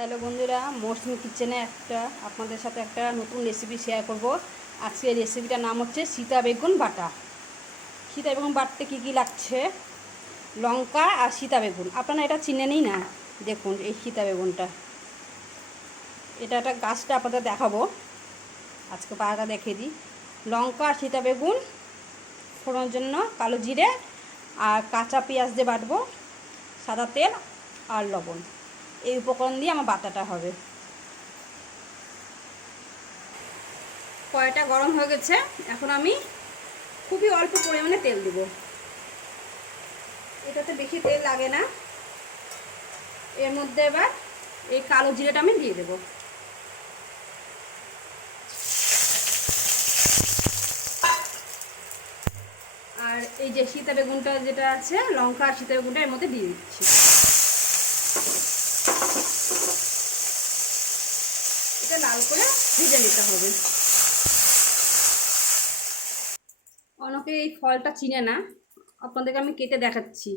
Hello বন্ধুরা, মৌসুমি কিচেনে আপনাদের সাথে একটা নতুন রেসিপি শেয়ার করব। আজকে এই রেসিপিটার নাম হচ্ছে সীতা বেগুন বাটা। সীতা বেগুন বাটতে কী কী লাগছে? লঙ্কা আর সীতা বেগুন। আপনারা এটা চিনেনই না। দেখুন এই সীতা বেগুনটা, এটা একটা গাছটা আপনাদের দেখাবো। আজকে পাড়াটা দেখিয়ে দিই। লঙ্কা আর সীতা বেগুন ফোড়নের জন্য কালো জিরে আর কাঁচা পেঁয়াজ দিয়ে বাটবো, সাদা তেল আর লবণ। এই উপকরণ দিয়ে আমার বাটাটা হবে। কড়াইটা গরম হয়ে গেছে, এখন আমি খুবই অল্প পরিমাণে তেল দেব। এটাতে বেশি তেল লাগে না। এর মধ্যে এবার এই কালো জিরেটা আমি দিয়ে দেব। আর এই যে সীতা বেগুনটা যেটা আছে, লঙ্কা আর সীতা বেগুনটা এর মধ্যে দিয়ে দিচ্ছি। এটা লাল করে ভেজে নিতে হবে। অনেকে এই ফলটা চিনে না, আপনাদেরকে আমি কেটে দেখাচ্ছি।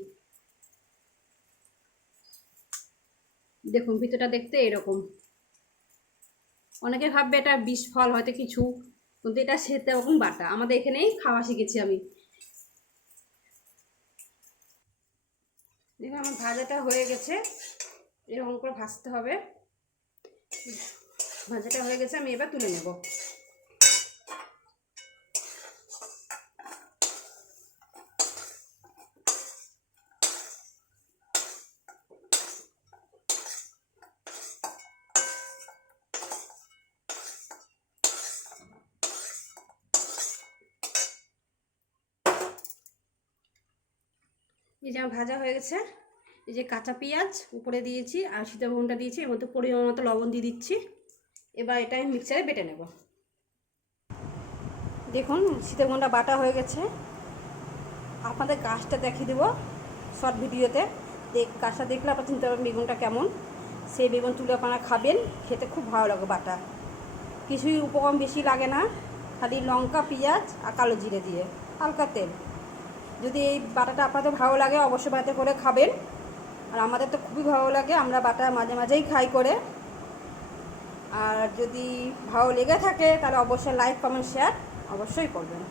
দেখুন ভিতরটা দেখতে এরকম। অনেকে ভাববে এটা বিষ ফল হয়তো কিছু, কিন্তু এটা সীতা বেগুন বাটা। আমাদের এখানেই খাওয়া শিখেছি আমি। দেখুন আমার ভাজাটা হয়ে গেছে, এরকম করে ভাজতে হবে। ভাজাটা হয়ে গেছে, আমি এবার তুলে নেব। এই যে আমার ভাজা হয়ে গেছে। এই যে কাঁচা পেঁয়াজ উপরে দিয়েছি আর সীতা বেগুনটা দিয়েছি, এর মধ্যে পরিমাণ মতো লবণ দিয়ে দিচ্ছি। এবার এটা আমি মিক্সারে বেটে নেব। দেখুন সীতা বেগুনটা বাটা হয়ে গেছে। আপনাদের গাছটা দেখিয়ে দেবো শর্ট ভিডিওতে। গাছটা দেখলে আপনার চিন্তা করবেন বেগুনটা কেমন। সেই বেগুন তুলে আপনারা খাবেন, খেতে খুব ভালো লাগে বাটা। কিছুই উপকরণ বেশি লাগে না, খালি লঙ্কা পেঁয়াজ আর কালো জিরে দিয়ে হালকা তেল। যদি এই বাটাটা আপনাদের ভালো লাগে অবশ্যই বাড়িতে করে খাবেন। আর আমাদের তো খুবই ভালো লাগে, আমরা বাটা মাঝে মাঝেই খাই করে। আর যদি ভালো লেগে থাকে তাহলে অবশ্যই লাইক কমেন্ট শেয়ার অবশ্যই করবেন।